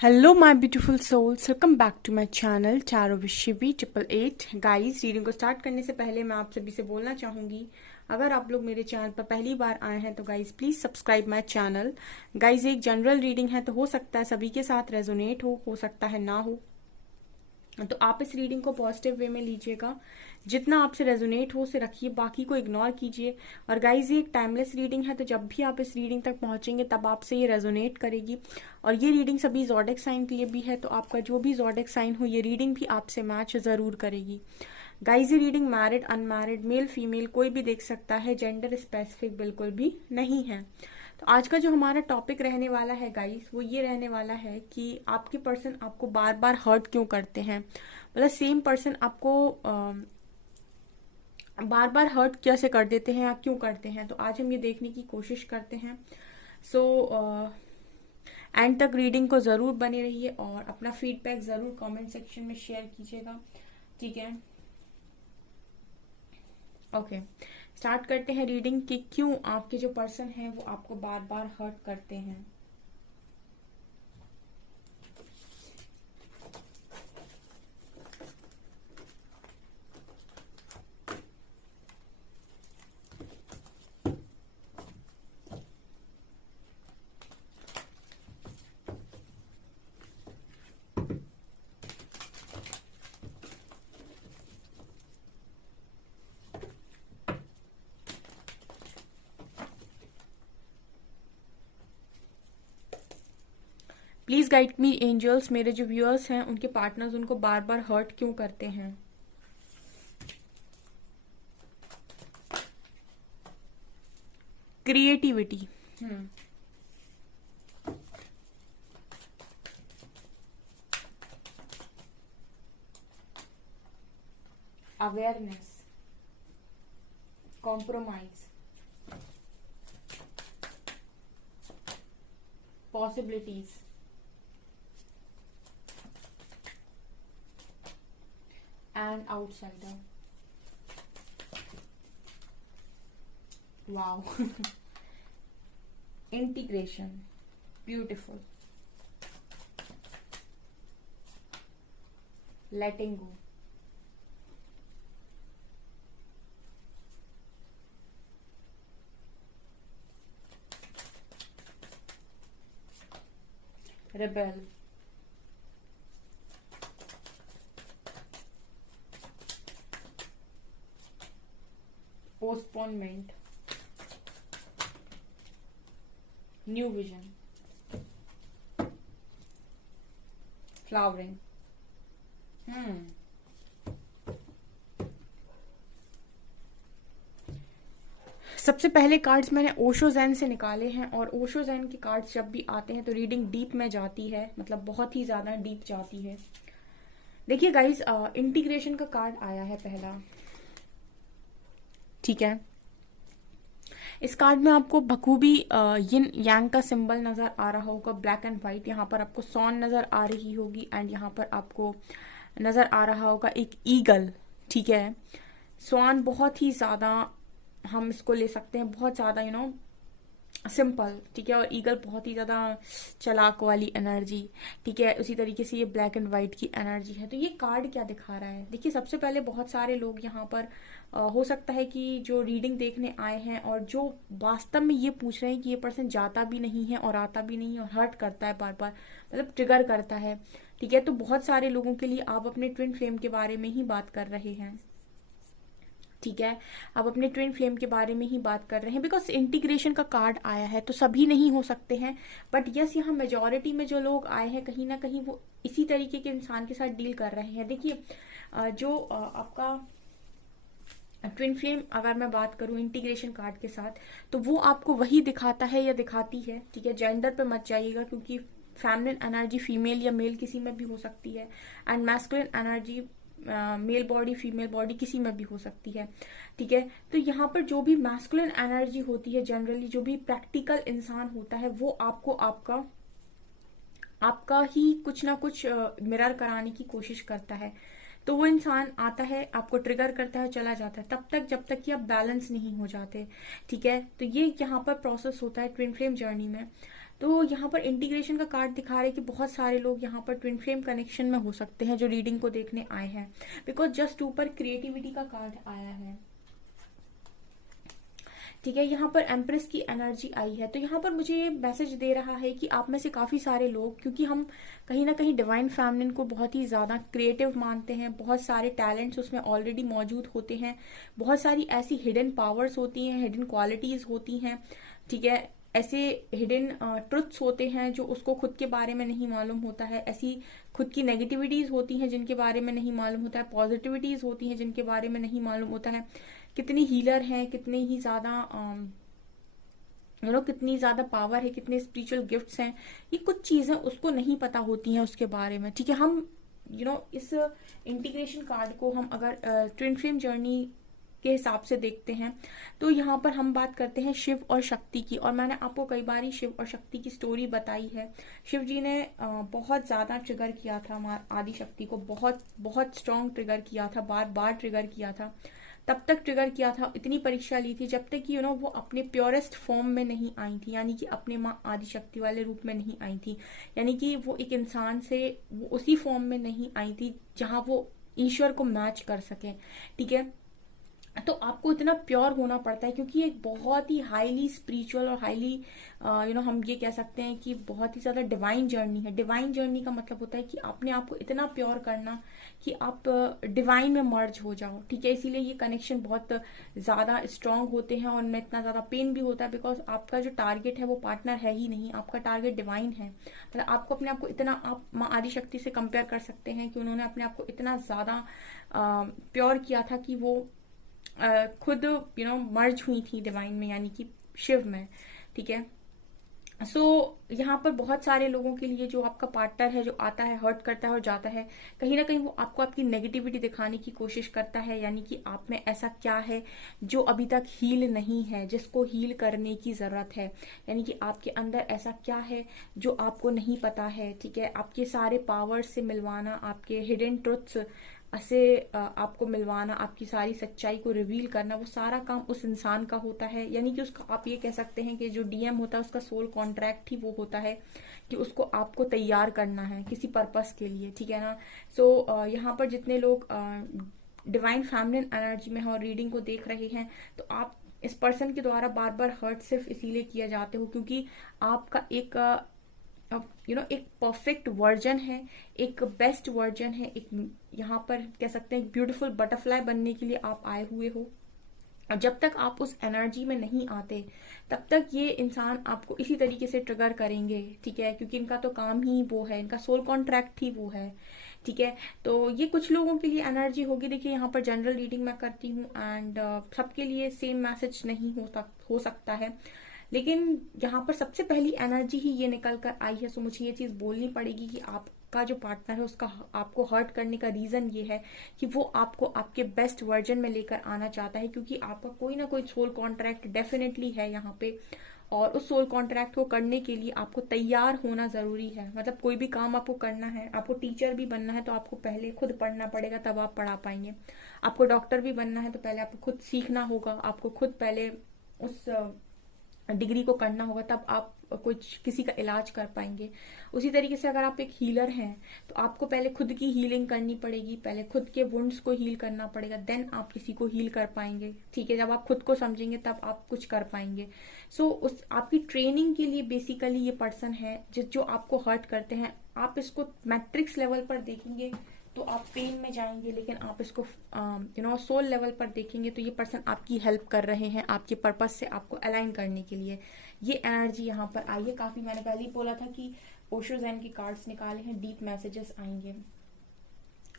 Hello my beautiful souls, welcome back to my channel चारों विशिवी 888। Guys, reading को start करने से पहले मैं आप सभी से बोलना चाहूँगी, अगर आप लोग मेरे चैनल पर पहली बार आए हैं तो guys please subscribe my channel. Guys, एक जनरल रीडिंग है तो हो सकता है सभी के साथ रेजोनेट हो सकता है ना हो, तो आप इस रीडिंग को पॉजिटिव वे में लीजिएगा। जितना आपसे रेजोनेट हो उसे रखिए, बाकी को इग्नोर कीजिए। और गाइज, ये एक टाइमलेस रीडिंग है, तो जब भी आप इस रीडिंग तक पहुंचेंगे तब आपसे ये रेजोनेट करेगी। और ये रीडिंग सभी ज़ोडिक साइन के लिए भी है, तो आपका जो भी ज़ोडिक साइन हो ये रीडिंग भी आपसे मैच ज़रूर करेगी। गाइज, ये reading married unmarried male female कोई भी देख सकता है, जेंडर स्पेसिफिक बिल्कुल भी नहीं है। तो आज का जो हमारा टॉपिक रहने वाला है गाइस, वो ये रहने वाला है कि आपके पर्सन आपको बार बार हर्ट क्यों करते हैं, मतलब सेम पर्सन आपको बार बार हर्ट कैसे कर देते हैं या क्यों करते हैं। तो आज हम ये देखने की कोशिश करते हैं। सो एंड तक रीडिंग को ज़रूर बने रहिए और अपना फीडबैक ज़रूर कमेंट सेक्शन में शेयर कीजिएगा, ठीक है। ओके, स्टार्ट करते हैं रीडिंग कि क्यों आपके जो पर्सन हैं वो आपको बार बार हर्ट करते हैं। प्लीज गाइड मी एंजल्स, मेरे जो व्यूअर्स हैं उनके पार्टनर्स उनको बार बार हर्ट क्यों करते हैं। Creativity, awareness, compromise, possibilities, and outsider. Wow integration, beautiful, letting go, rebel, postponement, new vision, flowering। सबसे पहले कार्ड्स मैंने ओशो जैन से निकाले हैं, और ओशो जैन के कार्ड्स जब भी आते हैं तो रीडिंग डीप में जाती है, मतलब बहुत ही ज्यादा डीप जाती है। देखिए गाइस, इंटीग्रेशन का कार्ड आया है पहला, ठीक है। इस कार्ड में आपको बखूबी यिन यांग का सिंबल नजर आ रहा होगा, ब्लैक एंड व्हाइट। यहाँ पर आपको सॉन नजर आ रही होगी, एंड यहाँ पर आपको नजर आ रहा होगा एक ईगल, ठीक है। स्वान बहुत ही ज्यादा, हम इसको ले सकते हैं बहुत ज्यादा सिंपल, ठीक है। और ईगल बहुत ही ज्यादा चालाक वाली एनर्जी, ठीक है। उसी तरीके से ये ब्लैक एंड व्हाइट की एनर्जी है। तो ये कार्ड क्या दिखा रहा है, देखिए सबसे पहले बहुत सारे लोग यहाँ पर हो सकता है कि जो रीडिंग देखने आए हैं और जो वास्तव में ये पूछ रहे हैं कि ये पर्सन जाता भी नहीं है और आता भी नहीं है और हर्ट करता है बार बार, मतलब ट्रिगर करता है, ठीक है। तो बहुत सारे लोगों के लिए आप अपने ट्विन फ्लेम के बारे में ही बात कर रहे हैं, ठीक है। आप अपने ट्विन फ्लेम के बारे में ही बात कर रहे हैं, बिकॉज इंटीग्रेशन का कार्ड आया है, तो सभी नहीं हो सकते हैं, बट यस यहाँ मेजोरिटी में जो लोग आए हैं कहीं ना कहीं वो इसी तरीके के इंसान के साथ डील कर रहे हैं। देखिए जो आपका ट्विन फ्लेम, अगर मैं बात करूं इंटीग्रेशन कार्ड के साथ, तो वो आपको वही दिखाता है या दिखाती है, ठीक है। जेंडर पे मत जाइएगा, क्योंकि फेमिनिन एनर्जी फीमेल या मेल किसी में भी हो सकती है, and masculine energy male body female body किसी में भी हो सकती है, ठीक है। तो यहाँ पर जो भी मैस्कुलिन एनर्जी होती है, जनरली जो भी प्रैक्टिकल इंसान होता है, वो आपको आपका ही कुछ ना कुछ मिरर कराने की कोशिश करता है। तो वो इंसान आता है, आपको ट्रिगर करता है, चला जाता है, तब तक जब तक कि आप बैलेंस नहीं हो जाते, ठीक है। तो ये यहाँ पर प्रोसेस होता है ट्विन फ्लेम जर्नी में। तो यहाँ पर इंटीग्रेशन का कार्ड दिखा रहा है कि बहुत सारे लोग यहाँ पर ट्विन फ्लेम कनेक्शन में हो सकते हैं जो रीडिंग को देखने आए हैं, बिकॉज जस्ट ऊपर क्रिएटिविटी का कार्ड आया है। ठीक है, यहाँ पर एम्प्रेस की एनर्जी आई है। तो यहाँ पर मुझे ये मैसेज दे रहा है कि आप में से काफ़ी सारे लोग, क्योंकि हम कहीं ना कहीं डिवाइन फेमिनिन को बहुत ही ज़्यादा क्रिएटिव मानते हैं, बहुत सारे टैलेंट्स उसमें ऑलरेडी मौजूद होते हैं, बहुत सारी ऐसी हिडन पावर्स होती हैं, हिडन क्वालिटीज़ होती हैं। ठीक है, ऐसे हिडन ट्रुथ्स होते हैं जो उसको खुद के बारे में नहीं मालूम होता है, ऐसी खुद की नेगेटिविटीज़ होती हैं जिनके बारे में नहीं मालूम होता है, पॉजिटिविटीज़ होती हैं जिनके बारे में नहीं मालूम होता है, कितनी हीलर हैं, कितने ही ज़्यादा कितनी ज़्यादा पावर है, कितने स्पिरिचुअल गिफ्ट्स हैं, ये कुछ चीज़ें उसको नहीं पता होती हैं उसके बारे में। ठीक है, हम इस इंटीग्रेशन कार्ड को हम अगर ट्विन फ्लेम जर्नी के हिसाब से देखते हैं तो यहाँ पर हम बात करते हैं शिव और शक्ति की। और मैंने आपको कई बार ही शिव और शक्ति की स्टोरी बताई है। शिव जी ने बहुत ज़्यादा ट्रिगर किया था आदि शक्ति को, बहुत बहुत स्ट्रॉन्ग ट्रिगर किया था, बार बार ट्रिगर किया था, तब तक ट्रिगर किया था, इतनी परीक्षा ली थी जब तक कि वो अपने प्योरेस्ट फॉर्म में नहीं आई थी, यानी कि अपने माँ आदि शक्ति वाले रूप में नहीं आई थी, यानी कि वो एक इंसान से वो उसी फॉर्म में नहीं आई थी जहाँ वो ईश्वर को मैच कर सके। ठीक है, तो आपको इतना प्योर होना पड़ता है क्योंकि एक बहुत ही हाईली स्पिरिचुअल और हाईली हम ये कह सकते हैं कि बहुत ही ज्यादा डिवाइन जर्नी है। डिवाइन जर्नी का मतलब होता है कि अपने आप को इतना प्योर करना कि आप डिवाइन में मर्ज हो जाओ। ठीक है, इसीलिए ये कनेक्शन बहुत ज्यादा स्ट्रांग होते हैं और उनमें इतना ज्यादा पेन भी होता है, बिकॉज आपका जो टारगेट है वो पार्टनर है ही नहीं, आपका टारगेट डिवाइन है। मतलब आपको अपने आप को इतना, आप माँ आदि शक्ति से कंपेयर कर सकते हैं कि उन्होंने अपने आप को इतना ज्यादा प्योर किया था कि वो खुद मर्ज हुई थी डिवाइन में, यानी कि शिव में। ठीक है, सो यहाँ पर बहुत सारे लोगों के लिए जो आपका पार्टनर है जो आता है, हर्ट करता है और जाता है, कहीं ना कहीं वो आपको आपकी नेगेटिविटी दिखाने की कोशिश करता है, यानी कि आप में ऐसा क्या है जो अभी तक हील नहीं है, जिसको हील करने की जरूरत है, यानी कि आपके अंदर ऐसा क्या है जो आपको नहीं पता है। ठीक है, आपके सारे पावर्स से मिलवाना, आपके हिडन ट्रुथ्स से आपको मिलवाना, आपकी सारी सच्चाई को रिवील करना, वो सारा काम उस इंसान का होता है। यानी कि उसका, आप ये कह सकते हैं कि जो डीएम होता है उसका सोल कॉन्ट्रैक्ट ही वो होता है कि उसको आपको तैयार करना है किसी पर्पस के लिए। ठीक है ना। सो यहाँ पर जितने लोग डिवाइन फेमिनिन एनर्जी में है और रीडिंग को देख रहे हैं, तो आप इस पर्सन के द्वारा बार बार हर्ट सिर्फ इसीलिए किया जाते हो क्योंकि आपका एक एक परफेक्ट वर्जन है, एक बेस्ट वर्जन है, एक यहाँ पर कह सकते हैं ब्यूटीफुल बटरफ्लाई बनने के लिए आप आए हुए हो। और जब तक आप उस एनर्जी में नहीं आते तब तक ये इंसान आपको इसी तरीके से ट्रिगर करेंगे। ठीक है, क्योंकि इनका तो काम ही वो है, इनका सोल कॉन्ट्रैक्ट ही वो है। ठीक है, तो ये कुछ लोगों के लिए एनर्जी होगी। देखिए यहाँ पर जनरल रीडिंग मैं करती हूँ एंड सबके लिए सेम मैसेज नहीं हो सकता है, लेकिन यहाँ पर सबसे पहली एनर्जी ही ये निकल कर आई है। सो मुझे ये चीज बोलनी पड़ेगी कि आपका जो पार्टनर है उसका आपको हर्ट करने का रीजन ये है कि वो आपको आपके बेस्ट वर्जन में लेकर आना चाहता है, क्योंकि आपका कोई ना कोई सोल कॉन्ट्रैक्ट डेफिनेटली है यहाँ पे, और उस सोल कॉन्ट्रैक्ट को करने के लिए आपको तैयार होना जरूरी है। मतलब कोई भी काम आपको करना है, आपको टीचर भी बनना है तो आपको पहले खुद पढ़ना पड़ेगा, तब आप पढ़ा पाएंगे। आपको डॉक्टर भी बनना है तो पहले आपको खुद सीखना होगा, आपको खुद पहले उस डिग्री को करना होगा, तब आप कुछ किसी का इलाज कर पाएंगे। उसी तरीके से अगर आप एक हीलर हैं तो आपको पहले खुद की हीलिंग करनी पड़ेगी, पहले खुद के वुंड्स को हील करना पड़ेगा, देन आप किसी को हील कर पाएंगे। ठीक है, जब आप खुद को समझेंगे तब आप कुछ कर पाएंगे। सो उस आपकी ट्रेनिंग के लिए बेसिकली ये पर्सन है जो आपको हर्ट करते हैं। आप इसको मैट्रिक्स लेवल पर देखेंगे तो आप पेन में जाएंगे, लेकिन आप इसको सोल लेवल पर देखेंगे तो ये पर्सन आपकी हेल्प कर रहे हैं आपके पर्पस से आपको अलाइन करने के लिए। ये एनर्जी यहाँ पर आई है काफी। मैंने पहले ही बोला था कि ओशो ज़ेन के कार्ड्स निकाले हैं, डीप मैसेजेस आएंगे।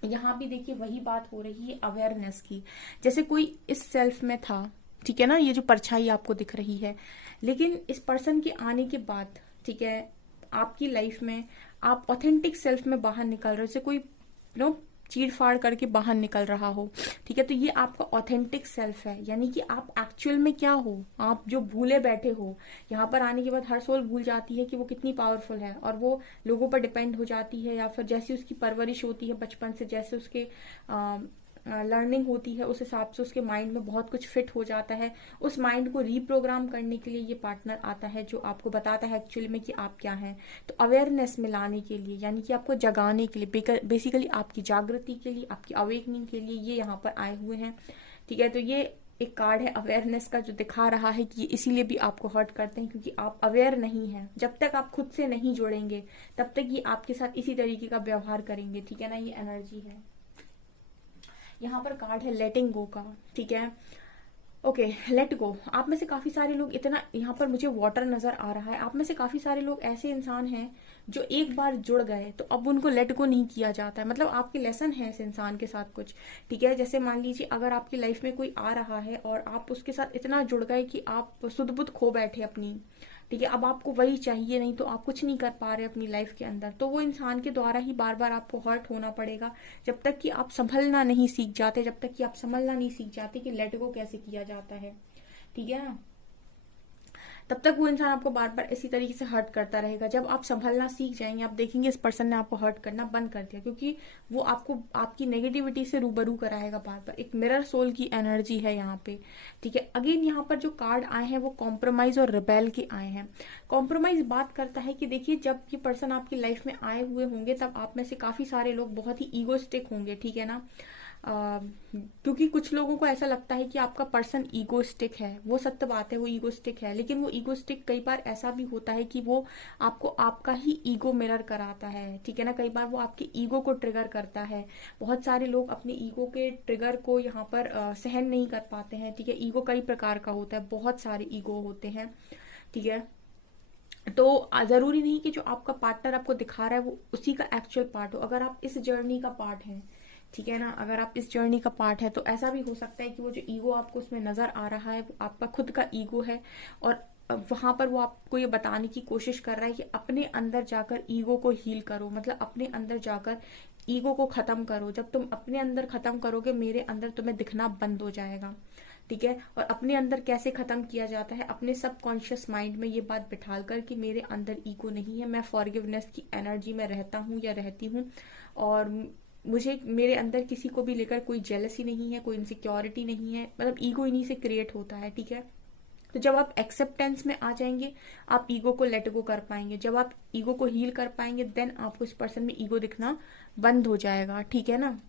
यहाँ भी देखिए वही बात हो रही है अवेयरनेस की, जैसे कोई इस सेल्फ में था, ठीक है ना, ये जो परछाई आपको दिख रही है, लेकिन इस पर्सन के आने के बाद, ठीक है, आपकी लाइफ में आप ऑथेंटिक सेल्फ में बाहर निकल रहे हो, जैसे कोई चीड़ फाड़ करके बाहर निकल रहा हो। ठीक है, तो ये आपका ऑथेंटिक सेल्फ है, यानी कि आप एक्चुअल में क्या हो, आप जो भूले बैठे हो। यहाँ पर आने के बाद हर सोल भूल जाती है कि वो कितनी पावरफुल है और वो लोगों पर डिपेंड हो जाती है, या फिर जैसी उसकी परवरिश होती है बचपन से, जैसे उसके लर्निंग होती है उस हिसाब से उसके माइंड में बहुत कुछ फिट हो जाता है। उस माइंड को रीप्रोग्राम करने के लिए ये पार्टनर आता है जो आपको बताता है एक्चुअली में कि आप क्या हैं। तो अवेयरनेस में लाने के लिए, यानी कि आपको जगाने के लिए, बेसिकली आपकी जागृति के लिए, आपकी अवेकनिंग के लिए ये यहाँ पर आए हुए हैं। ठीक है, तो ये एक कार्ड है अवेयरनेस का जो दिखा रहा है कि ये इसीलिए भी आपको हर्ट करते हैं क्योंकि आप अवेयर नहीं हैं। जब तक आप खुद से नहीं जुड़ेंगे तब तक ये आपके साथ इसी तरीके का व्यवहार करेंगे। ठीक है ना, ये एनर्जी है। यहाँ पर कार्ड है लेटिंग गो का। ठीक है, ओके, लेट गो। आप में से काफी सारे लोग, इतना यहाँ पर मुझे वाटर नजर आ रहा है, आप में से काफी सारे लोग ऐसे इंसान हैं जो एक बार जुड़ गए तो अब उनको लेट गो नहीं किया जाता है। मतलब आपके लेसन है इस इंसान के साथ कुछ। ठीक है, जैसे मान लीजिए अगर आपकी लाइफ में कोई आ रहा है और आप उसके साथ इतना जुड़ गए कि आप सुध बुध खो बैठे अपनी। ठीक है, अब आपको वही चाहिए, नहीं तो आप कुछ नहीं कर पा रहे अपनी लाइफ के अंदर, तो वो इंसान के द्वारा ही बार बार आपको हर्ट होना पड़ेगा जब तक कि आप संभलना नहीं सीख जाते, जब तक कि आप संभलना नहीं सीख जाते कि लेट गो कैसे किया जाता है। ठीक है ना, तब तक वो इंसान आपको बार बार इसी तरीके से हर्ट करता रहेगा। जब आप संभलना सीख जाएंगे, आप देखेंगे इस पर्सन ने आपको हर्ट करना बंद कर दिया, क्योंकि वो आपको आपकी नेगेटिविटी से रूबरू कराएगा बार बार। एक मिरर सोल की एनर्जी है यहाँ पे। ठीक है, अगेन यहाँ पर जो कार्ड आए हैं वो कॉम्प्रोमाइज और रिबेल के आए हैं। कॉम्प्रोमाइज बात करता है कि देखिए, जब ये पर्सन आपकी लाइफ में आए हुए होंगे तब आप में से काफी सारे लोग बहुत ही ईगोस्टिक होंगे। ठीक है ना, क्योंकि कुछ लोगों को ऐसा लगता है कि आपका पर्सन ईगोस्टिक है। वो सत्य बात है, वो ईगोस्टिक है, लेकिन वो ईगोस्टिक कई बार ऐसा भी होता है कि वो आपको आपका ही ईगो मिरर कराता है। ठीक है ना, कई बार वो आपके ईगो को ट्रिगर करता है। बहुत सारे लोग अपने ईगो के ट्रिगर को यहाँ पर सहन नहीं कर पाते हैं। ठीक है, ईगो कई प्रकार का होता है, बहुत सारे ईगो होते हैं। ठीक है, तो जरूरी नहीं कि जो आपका पार्टनर आपको दिखा रहा है वो उसी का एक्चुअल पार्ट हो। अगर आप इस जर्नी का पार्ट हैं, ठीक है ना, अगर आप इस जर्नी का पार्ट है तो ऐसा भी हो सकता है कि वो जो ईगो आपको उसमें नजर आ रहा है वो आपका खुद का ईगो है, और वहां पर वो आपको ये बताने की कोशिश कर रहा है कि अपने अंदर जाकर ईगो को हील करो, मतलब अपने अंदर जाकर ईगो को खत्म करो। जब तुम अपने अंदर खत्म करोगे, मेरे अंदर तुम्हें दिखना बंद हो जाएगा। ठीक है, और अपने अंदर कैसे खत्म किया जाता है, अपने सबकॉन्शियस माइंड में ये बात बिठाल कर कि मेरे अंदर ईगो नहीं है, मैं फॉरगिवनेस की एनर्जी में रहता हूँ या रहती हूँ, और मुझे मेरे अंदर किसी को भी लेकर कोई जेलसी नहीं है, कोई इनसिक्योरिटी नहीं है। मतलब ईगो इन्हीं से क्रिएट होता है। ठीक है, तो जब आप एक्सेप्टेंस में आ जाएंगे, आप ईगो को लेट गो कर पाएंगे। जब आप ईगो को हील कर पाएंगे, देन आपको इस पर्सन में ईगो दिखना बंद हो जाएगा। ठीक है ना,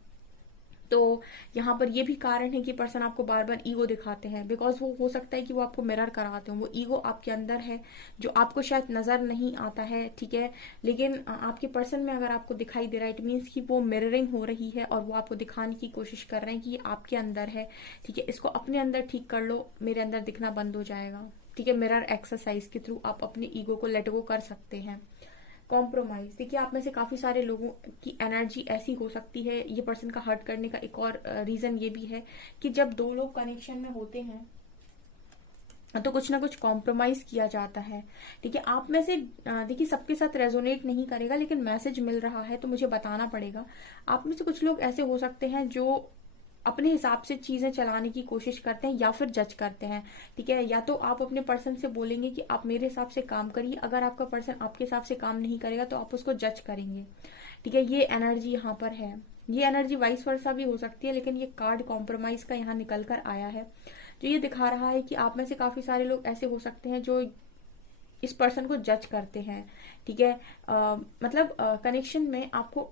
तो यहाँ पर ये भी कारण है कि पर्सन आपको बार बार ईगो दिखाते हैं, बिकॉज वो हो सकता है कि वो आपको मिरर कराते हो। वो ईगो आपके अंदर है जो आपको शायद नजर नहीं आता है। ठीक है, लेकिन आपके पर्सन में अगर आपको दिखाई दे रहा है, इट मीन्स कि वो मिररिंग हो रही है और वो आपको दिखाने की कोशिश कर रहे हैं कि ये आपके अंदर है। ठीक है, इसको अपने अंदर ठीक कर लो, मेरे अंदर दिखना बंद हो जाएगा। ठीक है, मिरर एक्सरसाइज के थ्रू आप अपने ईगो को लेट गो कर सकते हैं। कॉम्प्रोमाइज, देखिए आप में से काफी सारे लोगों की एनर्जी ऐसी हो सकती है। ये पर्सन का हर्ट करने का एक और रीजन ये भी है कि जब दो लोग कनेक्शन में होते हैं तो कुछ ना कुछ कॉम्प्रोमाइज किया जाता है। ठीक है, आप में से देखिए सबके साथ रेजोनेट नहीं करेगा, लेकिन मैसेज मिल रहा है तो मुझे बताना पड़ेगा। आप में से कुछ लोग ऐसे हो सकते हैं जो अपने हिसाब से चीजें चलाने की कोशिश करते हैं या फिर जज करते हैं। ठीक है, या तो आप अपने पर्सन से बोलेंगे कि आप मेरे हिसाब से काम करिए, अगर आपका पर्सन आपके हिसाब से काम नहीं करेगा तो आप उसको जज करेंगे। ठीक है, ये एनर्जी यहाँ पर है। ये एनर्जी वाइस वर्सा भी हो सकती है, लेकिन ये कार्ड कॉम्प्रोमाइज का यहाँ निकल कर आया है, जो ये दिखा रहा है कि आप में से काफी सारे लोग ऐसे हो सकते हैं जो इस पर्सन को जज करते हैं। ठीक है, मतलब कनेक्शन में आपको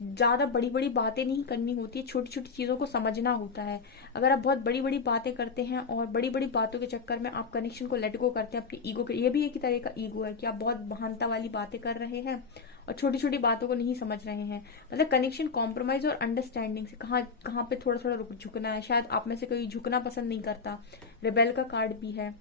ज्यादा बड़ी बड़ी बातें नहीं करनी होती है, छोटी छोटी चीजों को समझना होता है। अगर आप बहुत बड़ी बड़ी बातें करते हैं और बड़ी बड़ी बातों के चक्कर में आप कनेक्शन को लेट गो करते हैं अपनी ईगो के, ये भी एक तरह का ईगो है कि आप बहुत महानता वाली बातें कर रहे हैं और छोटी छोटी बातों को नहीं समझ रहे हैं। मतलब कनेक्शन, कॉम्प्रोमाइज और अंडरस्टैंडिंग से कहाँ कहाँ पे थोड़ा थोड़ा झुकना है। शायद आप में से कोई झुकना पसंद नहीं करता, रिबेल का कार्ड भी है।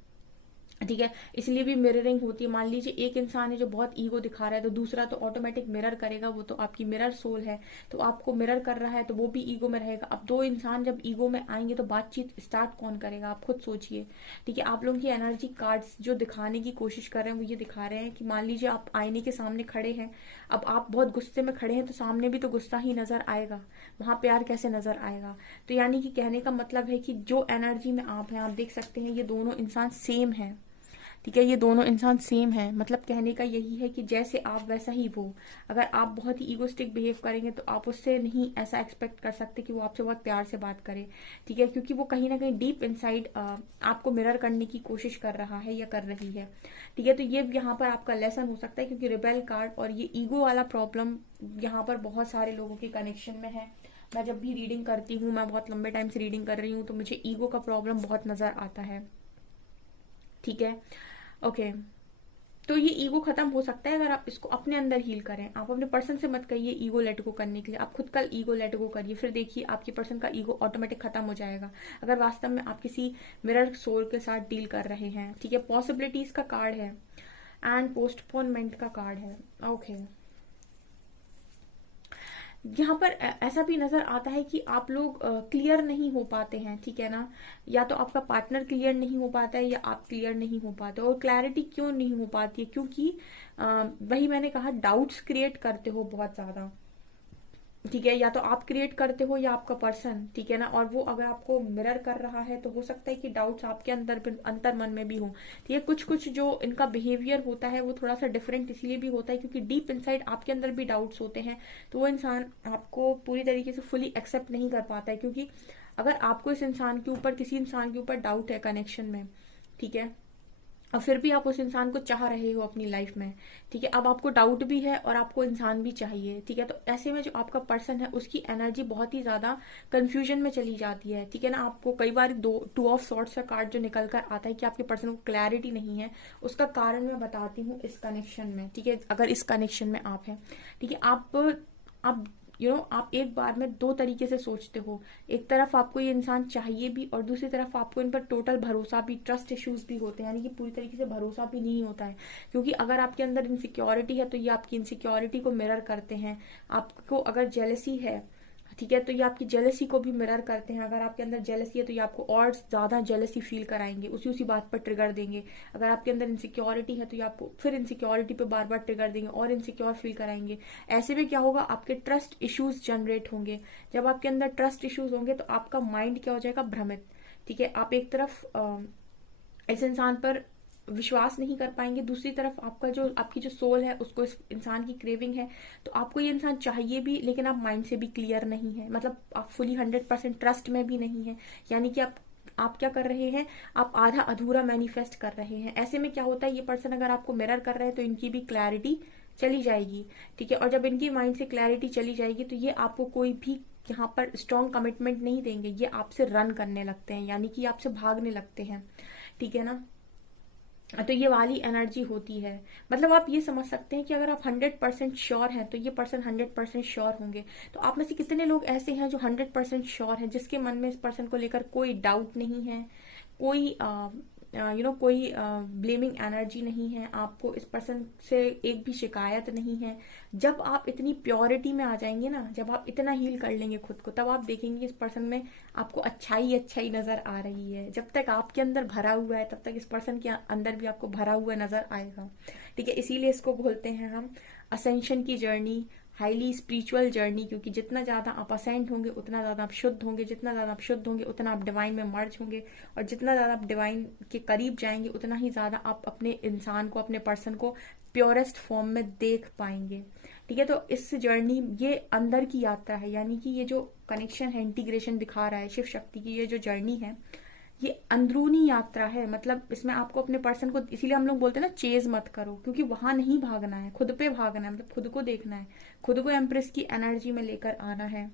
ठीक है, इसलिए भी मिररिंग होती है। मान लीजिए एक इंसान है जो बहुत ईगो दिखा रहा है तो दूसरा तो ऑटोमेटिक मिरर करेगा, वो तो आपकी मिरर सोल है, तो आपको मिरर कर रहा है तो वो भी ईगो में रहेगा। अब दो इंसान जब ईगो में आएंगे तो बातचीत स्टार्ट कौन करेगा, आप खुद सोचिए। ठीक है, आप लोगों की एनर्जी कार्ड्स जो दिखाने की कोशिश कर रहे हैं वो ये दिखा रहे हैं कि मान लीजिए आप आईने के सामने खड़े हैं, अब आप बहुत गुस्से में खड़े हैं तो सामने भी तो गुस्सा ही नजर आएगा, वहां प्यार कैसे नजर आएगा। तो यानी कि कहने का मतलब है कि जो एनर्जी में आप हैं, आप देख सकते हैं ये दोनों इंसान सेम है। ठीक है, ये दोनों इंसान सेम है। मतलब कहने का यही है कि जैसे आप वैसा ही वो। अगर आप बहुत ही ईगोस्टिक बिहेव करेंगे तो आप उससे नहीं ऐसा एक्सपेक्ट कर सकते कि वो आपसे बहुत प्यार से बात करे। ठीक है, क्योंकि वो कहीं ना कहीं डीप इनसाइड आपको मिरर करने की कोशिश कर रहा है या कर रही है। ठीक है, तो ये यहाँ पर आपका लेसन हो सकता है, क्योंकि रिबेल कार्ड और ये ईगो वाला प्रॉब्लम यहाँ पर बहुत सारे लोगों के कनेक्शन में है। मैं जब भी रीडिंग करती हूँ, मैं बहुत लंबे टाइम से रीडिंग कर रही हूँ, तो मुझे ईगो का प्रॉब्लम बहुत नजर आता है। ठीक है, ओके। तो ये ईगो खत्म हो सकता है अगर आप इसको अपने अंदर हील करें। आप अपने पर्सन से मत कहिए ईगो लेट गो करने के लिए, आप खुद का ईगो लेट गो करिए, फिर देखिए आपके पर्सन का ईगो ऑटोमेटिक खत्म हो जाएगा। अगर वास्तव में आप किसी मिरर सोल के साथ डील कर रहे हैं। ठीक है, पॉसिबिलिटीज का कार्ड है एंड पोस्टपोनमेंट का कार्ड है। ओके, यहाँ पर ऐसा भी नजर आता है कि आप लोग क्लियर नहीं हो पाते हैं। ठीक है ना, या तो आपका पार्टनर क्लियर नहीं हो पाता है या आप क्लियर नहीं हो पाते। और क्लैरिटी क्यों नहीं हो पाती है? क्योंकि वही मैंने कहा, डाउट्स क्रिएट करते हो बहुत ज्यादा। ठीक है, या तो आप क्रिएट करते हो या आपका पर्सन। ठीक है ना, और वो अगर आपको मिरर कर रहा है तो हो सकता है कि डाउट्स आपके अंतर मन में भी हो। ठीक है, कुछ कुछ जो इनका बिहेवियर होता है वो थोड़ा सा डिफरेंट इसलिए भी होता है क्योंकि डीप इनसाइड आपके अंदर भी डाउट्स होते हैं। तो वो इंसान आपको पूरी तरीके से फुली एक्सेप्ट नहीं कर पाता है, क्योंकि अगर आपको इस इंसान के ऊपर, किसी इंसान के ऊपर डाउट है कनेक्शन में, ठीक है, और फिर भी आप उस इंसान को चाह रहे हो अपनी लाइफ में। ठीक है, अब आपको डाउट भी है और आपको इंसान भी चाहिए। ठीक है, तो ऐसे में जो आपका पर्सन है उसकी एनर्जी बहुत ही ज्यादा कंफ्यूजन में चली जाती है। ठीक है ना, आपको कई बार टू ऑफ सॉर्ट्स का कार्ड जो निकल कर आता है कि आपके पर्सन को क्लैरिटी नहीं है, उसका कारण मैं बताती हूँ इस कनेक्शन में। ठीक है, अगर इस कनेक्शन में आप हैं, ठीक है, आप आप एक बार में दो तरीके से सोचते हो। एक तरफ आपको ये इंसान चाहिए भी और दूसरी तरफ आपको इन पर टोटल भरोसा भी, ट्रस्ट इश्यूज भी होते हैं, यानी कि पूरी तरीके से भरोसा भी नहीं होता है। क्योंकि अगर आपके अंदर इनसिक्योरिटी है तो ये आपकी इनसिक्योरिटी को मिरर करते हैं। आपको अगर जेलसी है, ठीक है, तो ये आपकी जेलसी को भी मिरर करते हैं। अगर आपके अंदर जेलसी है तो ये आपको और ज्यादा जेलसी फील कराएंगे, उसी उसी बात पर ट्रिगर देंगे। अगर आपके अंदर इनसिक्योरिटी है तो ये आपको फिर इनसिक्योरिटी पे बार बार ट्रिगर देंगे और इनसिक्योर फील कराएंगे। ऐसे में क्या होगा, आपके ट्रस्ट इश्यूज जनरेट होंगे। जब आपके अंदर ट्रस्ट इश्यूज होंगे तो आपका माइंड क्या हो जाएगा, भ्रमित। ठीक है, आप एक तरफ इस इंसान पर विश्वास नहीं कर पाएंगे, दूसरी तरफ आपकी जो सोल है उसको इस इंसान की क्रेविंग है। तो आपको ये इंसान चाहिए भी, लेकिन आप माइंड से भी क्लियर नहीं है, मतलब आप फुली 100% ट्रस्ट में भी नहीं है। यानी कि आप क्या कर रहे हैं, आप आधा अधूरा मैनिफेस्ट कर रहे हैं। ऐसे में क्या होता है, ये पर्सन अगर आपको मिरर कर रहे हैं तो इनकी भी क्लैरिटी चली जाएगी। ठीक है, और जब इनकी माइंड से क्लैरिटी चली जाएगी तो ये आपको कोई भी यहाँ पर स्ट्रॉन्ग कमिटमेंट नहीं देंगे। ये आपसे रन करने लगते हैं, यानी कि आपसे भागने लगते हैं। ठीक है ना, तो ये वाली एनर्जी होती है। मतलब आप ये समझ सकते हैं कि अगर आप 100% श्योर हैं तो ये पर्सन 100% श्योर होंगे। तो आप में से कितने लोग ऐसे हैं जो 100% श्योर हैं, जिसके मन में इस पर्सन को लेकर कोई डाउट नहीं है, कोई कोई ब्लेमिंग एनर्जी नहीं है, आपको इस पर्सन से एक भी शिकायत नहीं है। जब आप इतनी प्योरिटी में आ जाएंगे ना, जब आप इतना हील कर लेंगे खुद को, तब आप देखेंगे इस पर्सन में आपको अच्छाई अच्छाई नजर आ रही है। जब तक आपके अंदर भरा हुआ है तब तक इस पर्सन के अंदर भी आपको भरा हुआ नजर आएगा। ठीक है, इसीलिए इसको बोलते हैं हम असेंशन की जर्नी, हाईली स्पिरिचुअल जर्नी। क्योंकि जितना ज्यादा आप असेंट होंगे उतना ज्यादा आप शुद्ध होंगे, जितना ज्यादा आप शुद्ध होंगे उतना आप डिवाइन में मर्ज होंगे, और जितना ज्यादा आप डिवाइन के करीब जाएंगे उतना ही ज्यादा आप अपने इंसान को, अपने पर्सन को प्योरेस्ट फॉर्म में देख पाएंगे। ठीक है, तो इस जर्नी, ये अंदर की यात्रा है, यानी कि ये जो कनेक्शन है, इंटीग्रेशन दिखा रहा है शिव शक्ति की, ये जो जर्नी है ये अंदरूनी यात्रा है। मतलब इसमें आपको अपने पर्सन को, इसीलिए हम लोग बोलते हैं ना, चेज मत करो, क्योंकि वहां नहीं भागना है, खुद पे भागना है। मतलब खुद को देखना है, खुद को एम्प्रेस की एनर्जी में लेकर आना है।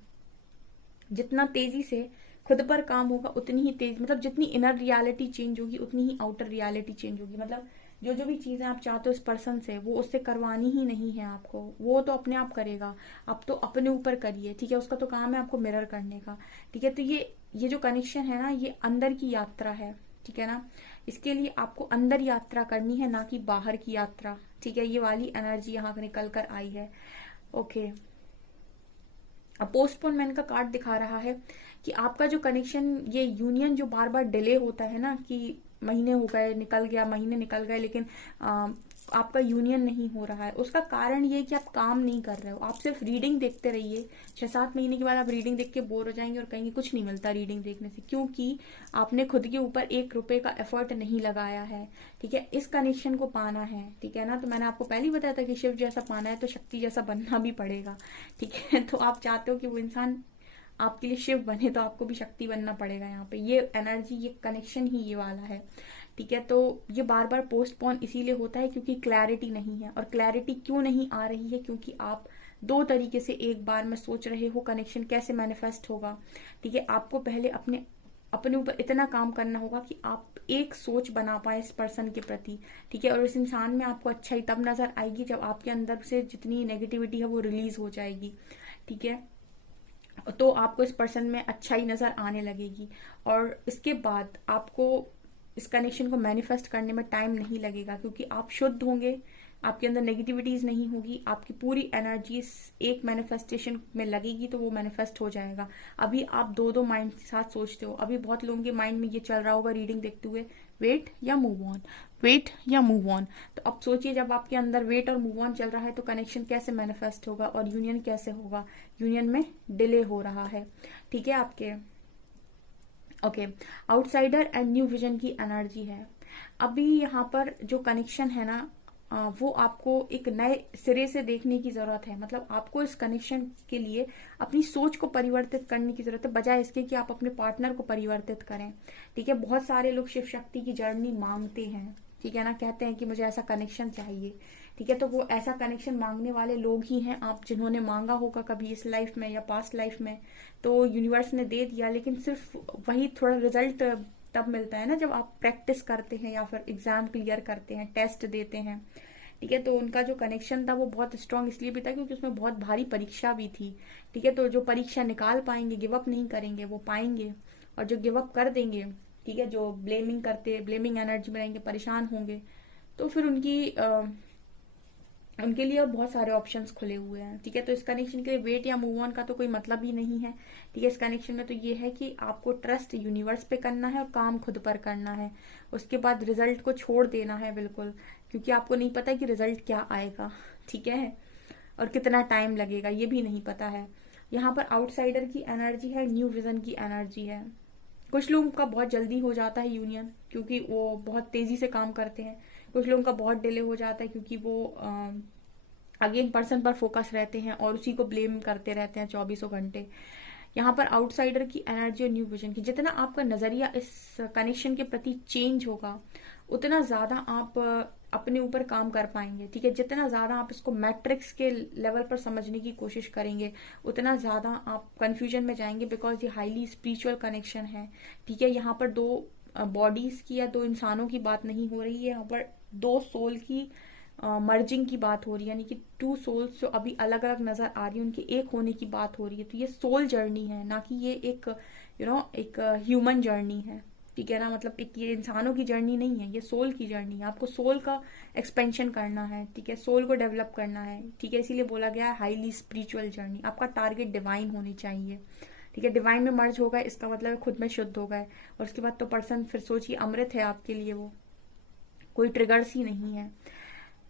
जितना तेजी से खुद पर काम होगा उतनी ही तेज, मतलब जितनी इनर रियलिटी चेंज होगी उतनी ही आउटर रियलिटी चेंज होगी। मतलब जो भी चीजें आप चाहते हो इस पर्सन से, वो उससे करवानी ही नहीं है आपको, वो तो अपने आप करेगा। आप तो अपने ऊपर करिए। ठीक है, उसका तो काम है आपको मिरर करने का। ठीक है, तो ये जो कनेक्शन है ना, ये अंदर की यात्रा है। ठीक है ना, इसके लिए आपको अंदर यात्रा करनी है, ना कि बाहर की यात्रा। ठीक है, ये वाली एनर्जी यहाँ निकल कर आई है। ओके, अब पोस्टपोनमेंट का कार्ड दिखा रहा है कि आपका जो कनेक्शन, ये यूनियन जो बार बार डिले होता है ना, कि महीने हो गए, निकल गया, महीने निकल गए, लेकिन आपका यूनियन नहीं हो रहा है, उसका कारण ये कि आप काम नहीं कर रहे हो। आप सिर्फ रीडिंग देखते रहिए, 6-7 महीने के बाद आप रीडिंग देख के बोर हो जाएंगे और कहेंगे कुछ नहीं मिलता रीडिंग देखने से, क्योंकि आपने खुद के ऊपर 1 रुपए का एफर्ट नहीं लगाया है। ठीक है, इस कनेक्शन को पाना है, ठीक है ना। तो मैंने आपको पहले ही बताया था कि शिव जैसा पाना है तो शक्ति जैसा बनना भी पड़ेगा। ठीक है, तो आप चाहते हो कि वो इंसान आपके लिए शिव बने तो आपको भी शक्ति बनना पड़ेगा। यहाँ पे ये एनर्जी, ये कनेक्शन ही ये वाला है। ठीक है, तो ये बार बार पोस्टपोन इसीलिए होता है क्योंकि क्लैरिटी नहीं है। और क्लैरिटी क्यों नहीं आ रही है? क्योंकि आप 2 तरीके से एक बार में सोच रहे हो कनेक्शन कैसे मैनिफेस्ट होगा। ठीक है, आपको पहले अपने अपने ऊपर इतना काम करना होगा कि आप एक सोच बना पाए इस पर्सन के प्रति। ठीक है, और इस इंसान में आपको अच्छाई तब नजर आएगी जब आपके अंदर से जितनी नेगेटिविटी है वो रिलीज हो जाएगी। ठीक है, तो आपको इस पर्सन में अच्छाई नजर आने लगेगी। और इसके बाद आपको इस कनेक्शन को मैनिफेस्ट करने में टाइम नहीं लगेगा, क्योंकि आप शुद्ध होंगे, आपके अंदर नेगेटिविटीज नहीं होगी, आपकी पूरी एनर्जी एक मैनिफेस्टेशन में लगेगी तो वो मैनिफेस्ट हो जाएगा। अभी आप 2 माइंड के साथ सोचते हो। अभी बहुत लोगों के माइंड में ये चल रहा होगा रीडिंग देखते हुए, वेट या मूव ऑन, वेट या मूव ऑन। तो अब सोचिए, जब आपके अंदर वेट और मूव ऑन चल रहा है तो कनेक्शन कैसे मैनिफेस्ट होगा और यूनियन कैसे होगा? यूनियन में डिले हो रहा है। ठीक है आपके। Okay, outsider and new vision की एनर्जी है। अभी यहाँ पर जो कनेक्शन है ना, वो आपको एक नए सिरे से देखने की जरूरत है। मतलब आपको इस कनेक्शन के लिए अपनी सोच को परिवर्तित करने की जरूरत है, बजाय इसके कि आप अपने पार्टनर को परिवर्तित करें। ठीक है, बहुत सारे लोग शिव शक्ति की जर्नी मांगते हैं, ठीक है ना, कहते हैं कि मुझे ऐसा कनेक्शन चाहिए। ठीक है, तो वो ऐसा कनेक्शन मांगने वाले लोग ही हैं आप, जिन्होंने मांगा होगा कभी इस लाइफ में या पास्ट लाइफ में, तो यूनिवर्स ने दे दिया। लेकिन सिर्फ वही थोड़ा रिजल्ट तब मिलता है ना जब आप प्रैक्टिस करते हैं या फिर एग्जाम क्लियर करते हैं, टेस्ट देते हैं। ठीक है, तो उनका जो कनेक्शन था वो बहुत स्ट्रांग इसलिए भी था क्योंकि उसमें बहुत भारी परीक्षा भी थी। ठीक है, तो जो परीक्षा निकाल पाएंगे, गिव अप नहीं करेंगे, वो पाएंगे। और जो गिव अप कर देंगे, ठीक है, जो ब्लेमिंग एनर्जी में रहेंगे, परेशान होंगे, तो फिर उनके लिए अब बहुत सारे ऑप्शंस खुले हुए हैं। ठीक है, तो इस कनेक्शन के लिए वेट या मूव ऑन का तो कोई मतलब ही नहीं है। ठीक है, इस कनेक्शन में तो ये है कि आपको ट्रस्ट यूनिवर्स पे करना है और काम खुद पर करना है। उसके बाद रिजल्ट को छोड़ देना है बिल्कुल, क्योंकि आपको नहीं पता कि रिजल्ट क्या आएगा। ठीक है, और कितना टाइम लगेगा ये भी नहीं पता है। यहाँ पर आउटसाइडर की एनर्जी है, न्यू विजन की एनर्जी है। कुछ लोगों का बहुत जल्दी हो जाता है यूनियन, क्योंकि वो बहुत तेजी से काम करते हैं। कुछ लोगों का बहुत डिले हो जाता है क्योंकि वो अगेन पर्सन पर फोकस रहते हैं और उसी को ब्लेम करते रहते हैं 24 घंटे। यहाँ पर आउटसाइडर की एनर्जी और न्यू विजन की, जितना आपका नजरिया इस कनेक्शन के प्रति चेंज होगा उतना ज्यादा आप अपने ऊपर काम कर पाएंगे। ठीक है, जितना ज्यादा आप इसको मैट्रिक्स के लेवल पर समझने की कोशिश करेंगे उतना ज्यादा आप कंफ्यूजन में जाएंगे, बिकॉज ये हाईली स्पिरिचुअल कनेक्शन है। ठीक है, यहाँ पर 2 बॉडीज की या 2 इंसानों की बात नहीं हो रही है, यहाँ पर 2 सोल की मर्जिंग की बात हो रही है, यानी कि 2 सोल्स जो अभी अलग अलग नजर आ रही है उनके एक होने की बात हो रही है। तो ये सोल जर्नी है, ना कि ये एक एक ह्यूमन जर्नी है। ठीक है ना, मतलब एक ये इंसानों की जर्नी नहीं है, ये सोल की जर्नी है। आपको सोल का एक्सपेंशन करना है। ठीक है, सोल को डेवलप करना है। ठीक है, इसीलिए बोला गया है हाईली स्पिरिचुअल जर्नी। आपका टारगेट डिवाइन होनी चाहिए। ठीक है, डिवाइन में मर्ज होगा इसका मतलब खुद में शुद्ध होगा, और उसके बाद तो पर्सन फिर सोचिए अमृत है आपके लिए, वो कोई ट्रिगर्स ही नहीं है।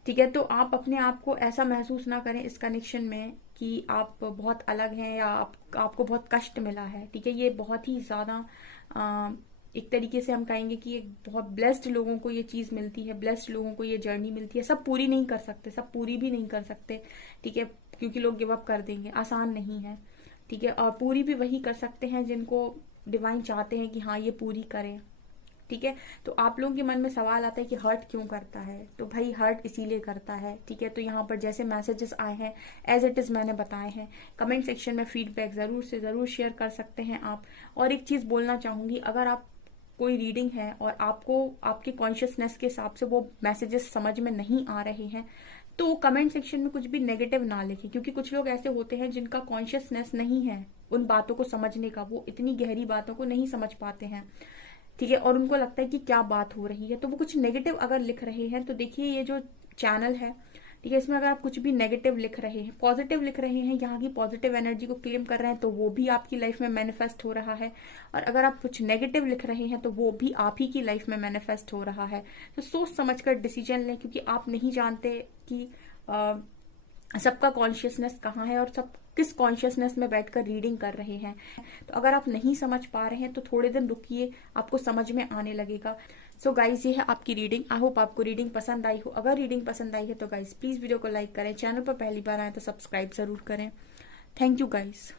ठीक है, तो आप अपने आप को ऐसा महसूस ना करें इस कनेक्शन में कि आप बहुत अलग हैं या आपको बहुत कष्ट मिला है। ठीक है, ये बहुत ही ज्यादा एक तरीके से हम कहेंगे कि एक बहुत ब्लेस्ड लोगों को ये चीज मिलती है, ब्लेस्ड लोगों को ये जर्नी मिलती है। सब पूरी नहीं कर सकते, सब पूरी भी नहीं कर सकते। ठीक है, क्योंकि लोग गिव अप कर देंगे, आसान नहीं है। ठीक है, और पूरी भी वही कर सकते हैं जिनको डिवाइन चाहते हैं कि हाँ ये पूरी करें। ठीक है, तो आप लोगों के मन में सवाल आता है कि हर्ट क्यों करता है? तो भाई हर्ट इसीलिए करता है। ठीक है, तो यहाँ पर जैसे मैसेजेस आए हैं एज इट इज मैंने बताए हैं। कमेंट सेक्शन में फीडबैक जरूर से जरूर शेयर कर सकते हैं आप। और एक चीज बोलना चाहूंगी, अगर आप कोई रीडिंग है और आपको आपके कॉन्शियसनेस के हिसाब से वो मैसेजेस समझ में नहीं आ रहे हैं, तो कमेंट सेक्शन में कुछ भी नेगेटिव ना लिखें, क्योंकि कुछ लोग ऐसे होते हैं जिनका कॉन्शियसनेस नहीं है उन बातों को समझने का, वो इतनी गहरी बातों को नहीं समझ पाते हैं। ठीक है, और उनको लगता है कि क्या बात हो रही है, तो वो कुछ नेगेटिव अगर लिख रहे हैं तो देखिए ये जो चैनल है, ठीक है। इसमें अगर आप कुछ भी नेगेटिव लिख रहे हैं, पॉजिटिव लिख रहे हैं, यहाँ की पॉजिटिव एनर्जी को क्लेम कर रहे हैं, तो वो भी आपकी लाइफ में मैनिफेस्ट हो रहा है। और अगर आप कुछ नेगेटिव लिख रहे हैं तो वो भी आप ही की लाइफ में मैनिफेस्ट हो रहा है। तो सोच समझकर डिसीजन लें, क्योंकि आप नहीं जानते कि सबका कॉन्शियसनेस कहाँ है और सब किस कॉन्शियसनेस में बैठकर रीडिंग कर रहे हैं। तो अगर आप नहीं समझ पा रहे हैं तो थोड़े दिन रुकिए, आपको समझ में आने लगेगा। सो गाइज, ये है आपकी रीडिंग। आई होप आपको रीडिंग पसंद आई हो। अगर रीडिंग पसंद आई है तो गाइज प्लीज वीडियो को लाइक करें, चैनल पर पहली बार आए तो सब्सक्राइब जरूर करें। Thank you guys.